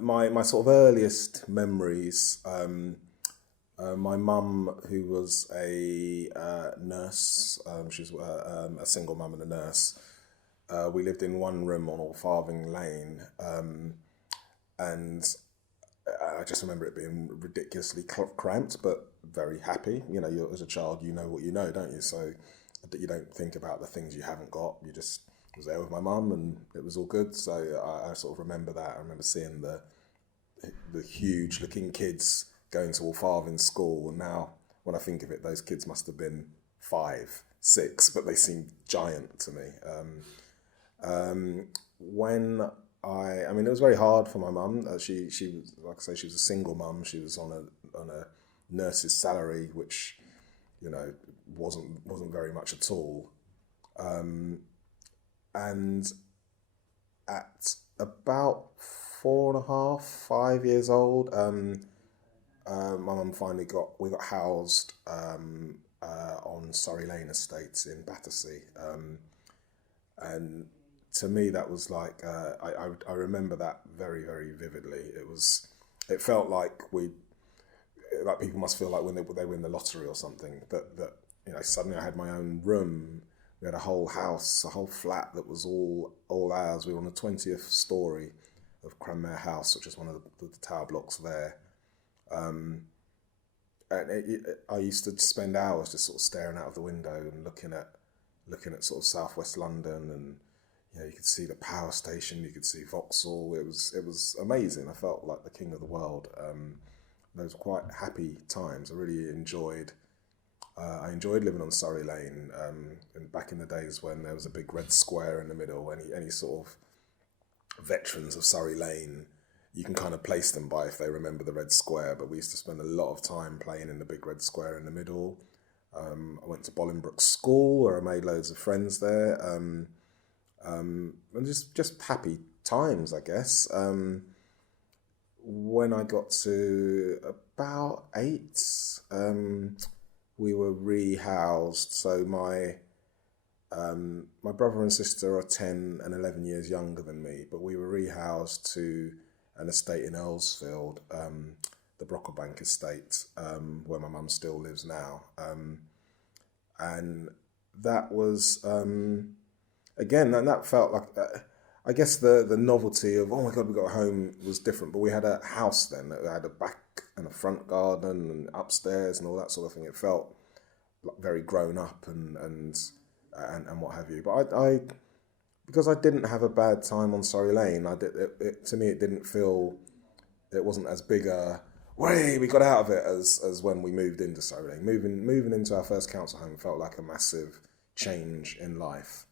My sort of earliest memories. My mum, who was a nurse, she was a single mum and a nurse. We lived in one room on Farthing Lane, and I just remember it being ridiculously cramped, but very happy. You know, as a child, you know what you know, don't you? So you don't think about the things you haven't got. You just was there with my mum, and it was all good. So I sort of remember that. I remember seeing the huge looking kids going to Farthing School, and now when I think of it, those kids must have been 5, 6, but they seem giant to me. When I mean, it was very hard for my mum. She was, like I say, she was a single mum. She was on a nurse's salary, which, you know, wasn't very much at all. And at about 4.5, 5 years old, my mum we got housed on Surrey Lane Estates in Battersea, and to me that was like I remember that very, very vividly. It felt like people must feel like when they win the lottery or something, that you know, suddenly I had my own room. We had a whole house, a whole flat that was all ours. We were on the 20th story of Cranmere House, which is one of the tower blocks there. And I used to spend hours just sort of staring out of the window and looking at sort of southwest London, and you know, you could see the power station, you could see Vauxhall. It was amazing. I felt like the king of the world. Those were quite happy times. I really enjoyed. I enjoyed living on Surrey Lane, and back in the days when there was a big red square in the middle. Any sort of veterans of Surrey Lane, you can kind of place them by if they remember the red square. But we used to spend a lot of time playing in the big red square in the middle. I went to Bolingbroke School, where I made loads of friends there, and just happy times, I guess. When I got to about 8, we were rehoused. So my brother and sister are 10 and 11 years younger than me, but we were rehoused to an estate in Earlsfield, the Brocklebank estate, where my mum still lives now. And that was, again, and that felt like, I guess the novelty of, oh my God, we got home was different, but we had a house then that had a back and a front garden and upstairs and all that sort of thing. It felt like very grown up and what have you. But I because I didn't have a bad time on Surrey Lane, to me it didn't feel, it wasn't as big a, way we got out of it as when we moved into Surrey Lane. Moving into our first council home felt like a massive change in life.